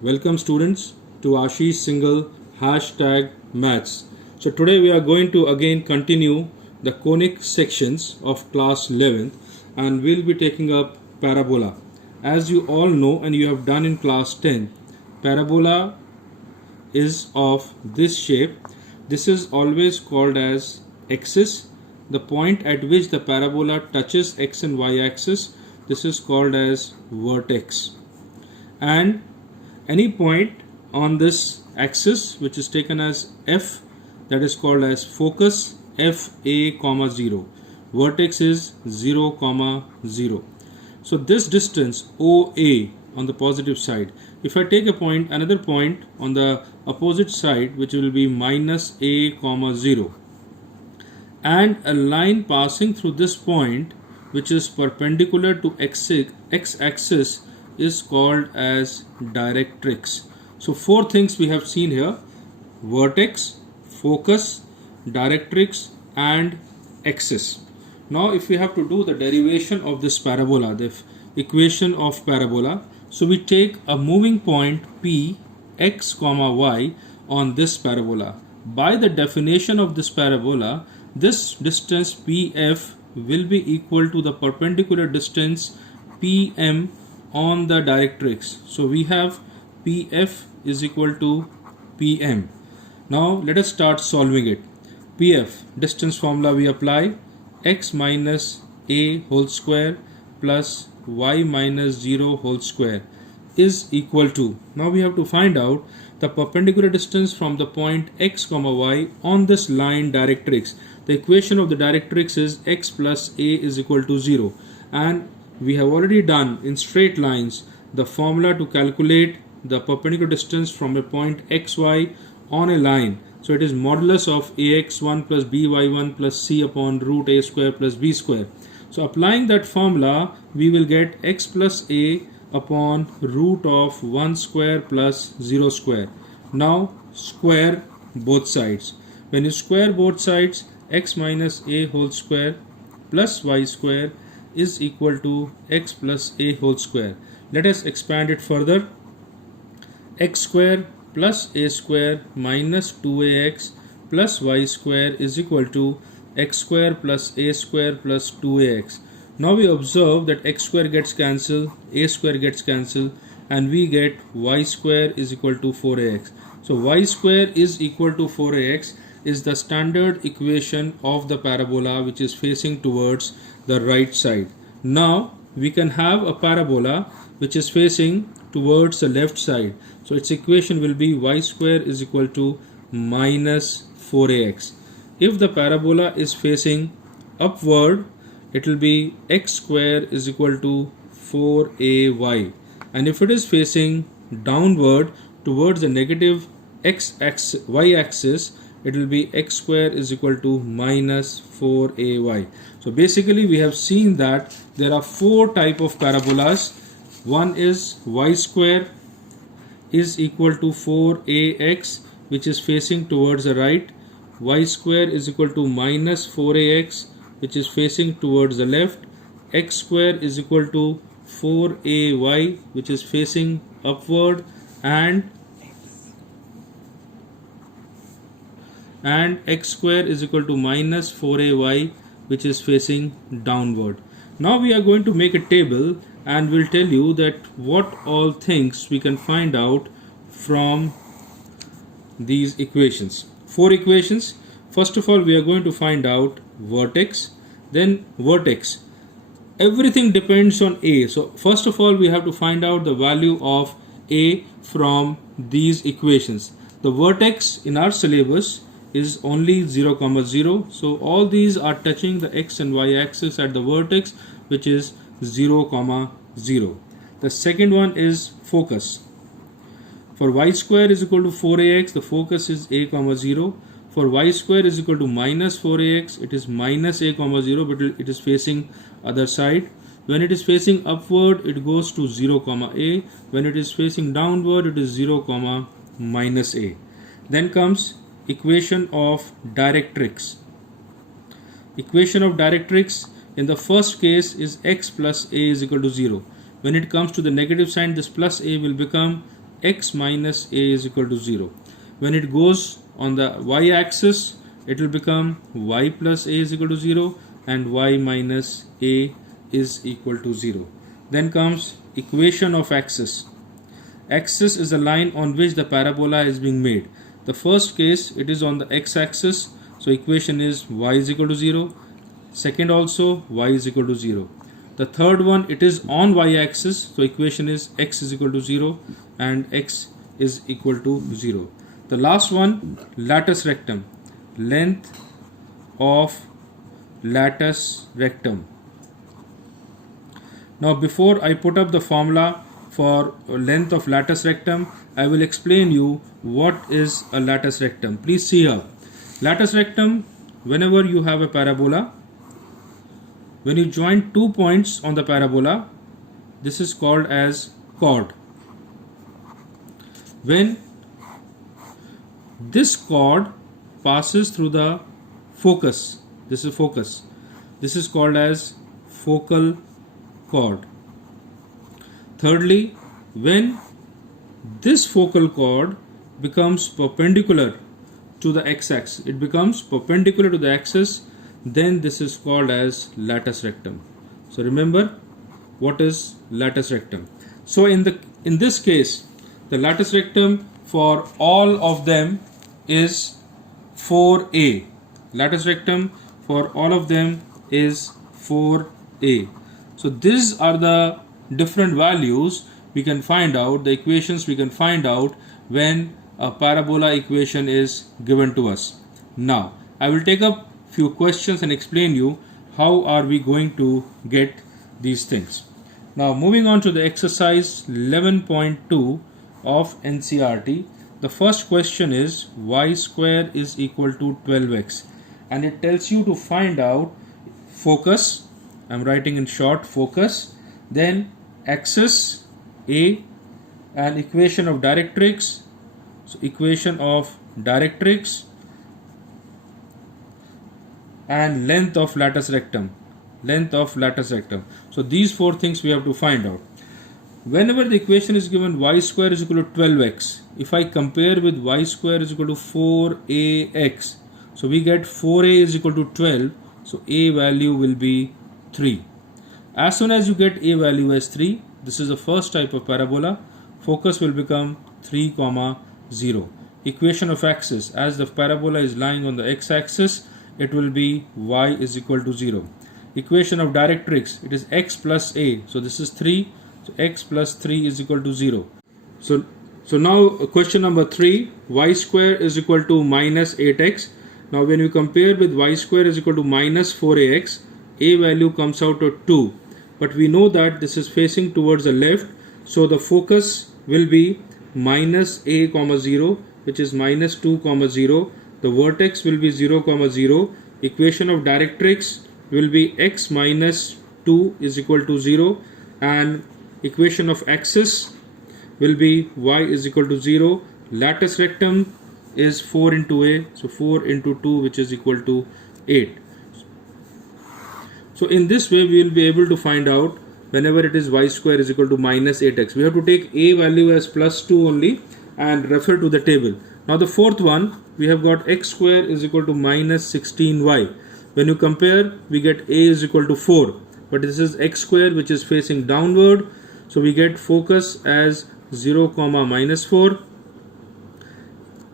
Welcome students to Ashish Single #maths. So today we are going to again continue the conic sections of class 11th and we'll be taking up parabola. As you all know and you have done in class 10, parabola is of this shape. This is always called as axis. The point at which the parabola touches x and y axis, this is called as vertex. And any point on this axis which is taken as f, that is called as focus, f a comma 0. Vertex is 0 comma 0. So this distance OA on the positive side, if I take a point, another point on the opposite side which will be minus a comma 0, and a line passing through this point which is perpendicular to x axis is called as directrix. So four things we have seen here: vertex, focus, directrix and axis. Now if we have to do the derivation of this parabola, the equation of parabola, so we take a moving point P x comma y on this parabola. By the definition of this parabola, this distance PF will be equal to the perpendicular distance PM on the directrix. So we have PF is equal to PM. Now let us start solving it. PF distance formula we apply: x minus a whole square plus y minus 0 whole square is equal to, now we have to find out the perpendicular distance from the point x comma y on this line directrix. The equation of the directrix is x plus a is equal to 0, and we have already done in straight lines the formula to calculate the perpendicular distance from a point xy on a line. So it is modulus of ax1 plus by1 plus c upon root a square plus b square. So applying that formula, we will get x plus a upon root of 1 square plus 0 square. Now square both sides. When you square both sides, x minus a whole square plus y square is equal to x plus a whole square. Let us expand it further. X square plus a square minus 2ax plus y square is equal to x square plus a square plus 2ax. Now we observe that x square gets cancelled, a square gets cancelled, and we get y square is equal to 4ax. So y square is equal to 4ax is the standard equation of the parabola which is facing towards the right side. Now we can have a parabola which is facing towards the left side. So its equation will be y square is equal to minus 4ax. If the parabola is facing upward, it will be x square is equal to 4ay, and if it is facing downward towards the negative y axis, it will be x square is equal to minus 4ay. So basically we have seen that there are four type of parabolas. One is y square is equal to 4ax, which is facing towards the right. Y square is equal to minus 4ax, which is facing towards the left. X square is equal to 4ay, which is facing upward, and x square is equal to minus 4ay, which is facing downward. Now we are going to make a table and we'll tell you that what all things we can find out from these equations. Four equations. First of all, we are going to find out vertex. Then vertex, everything depends on a. So first of all, we have to find out the value of a from these equations. The vertex in our syllabus is only 0 comma 0, so all these are touching the x and y axis at the vertex, which is 0 comma 0. The second one is focus. For y square is equal to 4ax, the focus is a comma 0. For y square is equal to minus 4ax, it is minus a comma 0, but it is facing other side. When it is facing upward, it goes to 0 comma a. When it is facing downward, it is 0 comma minus a. Then comes equation of directrix. Equation of directrix in the first case is x plus a is equal to 0. When it comes to the negative sign, this plus a will become x minus a is equal to 0. When it goes on the y-axis, it will become y plus a is equal to 0 and y minus a is equal to 0. Then comes equation of axis. Axis is the line on which the parabola is being made. The first case, it is on the x-axis, so equation is y is equal to 0. Second also, y is equal to 0. The third one, it is on y-axis, so equation is x is equal to 0 and x is equal to 0. The last one, latus rectum, length of latus rectum. Now before I put up the formula for length of latus rectum, I will explain you what is a latus rectum. Please see here. Latus rectum, whenever you have a parabola, when you join 2 points on the parabola, this is called as chord. When this chord passes through the focus, this is focus, this is called as focal chord. Thirdly, when this focal chord becomes perpendicular to the x-axis, it becomes perpendicular to the axis, then this is called as latus rectum. So remember what is latus rectum. So in this case, the latus rectum for all of them is 4a. Latus rectum for all of them is 4a. So these are the different values we can find out, the equations we can find out when a parabola equation is given to us. Now I will take up few questions and explain you how are we going to get these things. Now moving on to the exercise 11.2 of NCERT. The first question is y square is equal to 12x, and it tells you to find out focus. I'm writing in short, focus, then axis A, and equation of directrix. So equation of directrix and length of latus rectum. So these four things we have to find out. Whenever the equation is given y square is equal to 12x, if I compare with y square is equal to 4ax, so we get 4a is equal to 12, so a value will be 3. As soon as you get a value as 3, this is the first type of parabola, focus will become 3, 0. Equation of axis, as the parabola is lying on the x-axis, it will be y is equal to 0. Equation of directrix, it is x plus a, so this is 3, so x plus 3 is equal to 0. So now question number 3, y square is equal to minus 8x. Now when you compare with y square is equal to minus 4ax, a value comes out to 2, but we know that this is facing towards the left, so the focus will be minus a comma 0, which is minus 2 comma 0. The vertex will be 0 comma 0. Equation of directrix will be x minus 2 is equal to 0, and equation of axis will be y is equal to 0. Latus rectum is 4 into a, so 4 into 2, which is equal to 8. So in this way we will be able to find out whenever it is y square is equal to minus 8x. We have to take a value as plus 2 only and refer to the table. Now the fourth one, we have got x square is equal to minus 16y. When you compare, we get a is equal to 4, but this is x square which is facing downward, so we get focus as 0 comma minus 4.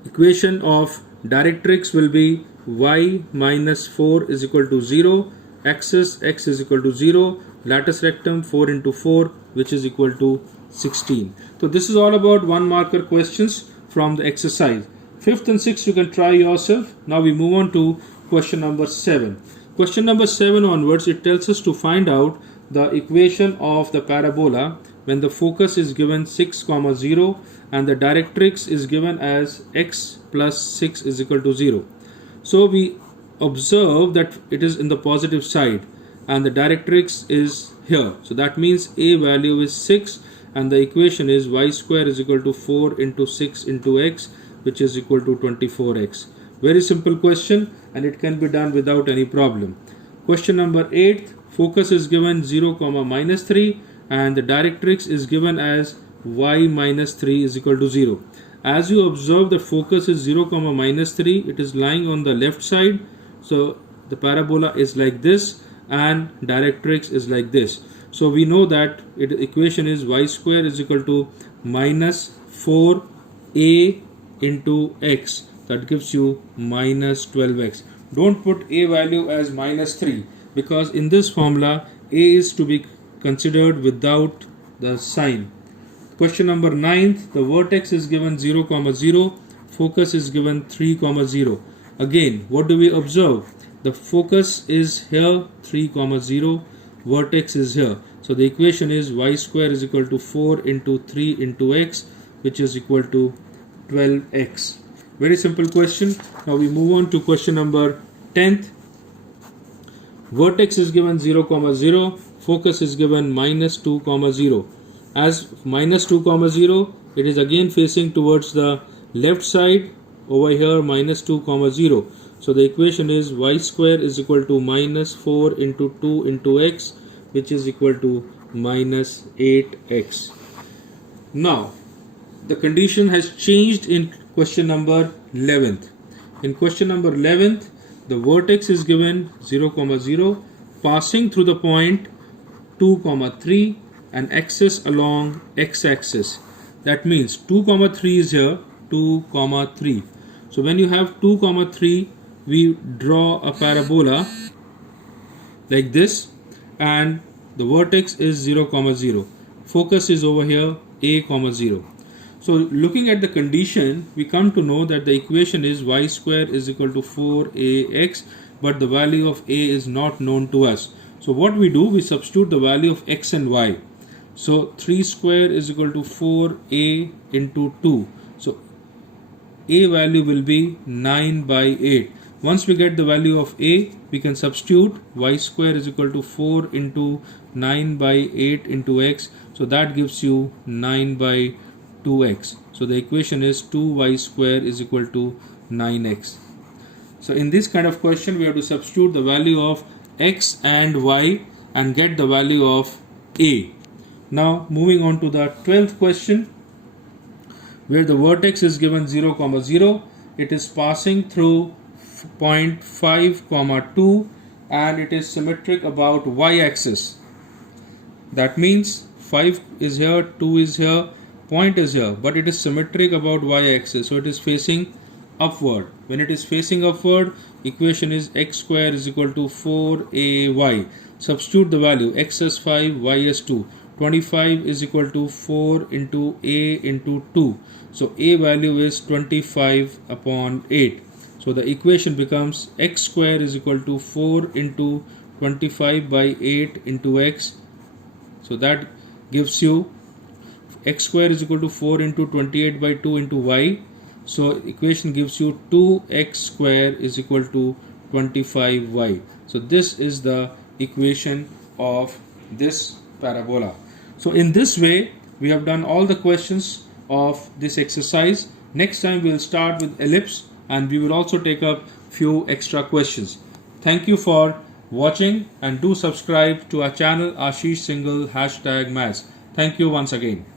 Equation of directrix will be y minus 4 is equal to 0. Axis x is equal to 0. Latus rectum 4 into 4, which is equal to 16. So this is all about 1 marker questions from the exercise. 5th and 6th you can try yourself. Now we move on to question number 7. Question number 7 onwards, it tells us to find out the equation of the parabola when the focus is given 6 comma 0 and the directrix is given as x plus 6 is equal to 0. So we observe that it is in the positive side and the directrix is here. So that means a value is 6 and the equation is y square is equal to 4 into 6 into x, which is equal to 24x. Very simple question and it can be done without any problem. Question number 8, focus is given 0 comma minus 3 and the directrix is given as y minus 3 is equal to 0. As you observe, the focus is 0 comma minus 3. It is lying on the left side. So the parabola is like this and directrix is like this. So we know that equation is y square is equal to minus 4a into x. That gives you minus 12x. Don't put a value as minus 3 because in this formula a is to be considered without the sign. Question number 9, the vertex is given 0 comma 0, focus is given 3 comma 0. Again, what do we observe? The focus is here 3 comma 0, vertex is here. So the equation is y square is equal to 4 into 3 into x, which is equal to 12x. Very simple question. Now we move on to question number 10th. Vertex is given 0 comma 0, focus is given minus 2 comma 0. As minus 2 comma 0, it is again facing towards the left side. Over here minus 2 comma 0. So the equation is y square is equal to minus 4 into 2 into x, which is equal to minus 8x. Now the condition has changed in question number 11th. In question number 11th, the vertex is given 0 comma 0, passing through the point 2 comma 3 and axis along x-axis. That means 2 comma 3 is here, 2 comma 3. So when you have 2 comma 3, we draw a parabola like this and the vertex is 0 comma 0. Focus is over here a comma 0. So looking at the condition, we come to know that the equation is y square is equal to 4ax, but the value of a is not known to us. So what we do, we substitute the value of x and y. So 3 square is equal to 4a into 2. So a value will be 9 by 8. Once we get the value of a, we can substitute y square is equal to 4 into 9 by 8 into x. So that gives you 9 by 2x. So the equation is 2y square is equal to 9x. So in this kind of question, we have to substitute the value of x and y and get the value of a. Now moving on to the 12th question, where the vertex is given 0 comma 0. It is passing through point 5 comma 2 and it is symmetric about y-axis. That means 5 is here, 2 is here, point is here, but it is symmetric about y-axis, so it is facing upward. When it is facing upward, equation is x square is equal to 4ay. Substitute the value, x is 5, y is 2. 25 is equal to 4 into a into 2. So a value is 25 upon 8. So the equation becomes x square is equal to 4 into 25 by 8 into x. So that gives you x square is equal to 4 into 28 by 2 into y. So equation gives you 2x square is equal to 25y. So this is the equation of this parabola. So in this way, we have done all the questions of this exercise. Next time we will start with ellipse and we will also take up few extra questions. Thank you for watching and do subscribe to our channel Ashish Singhal #Maths. Thank you once again.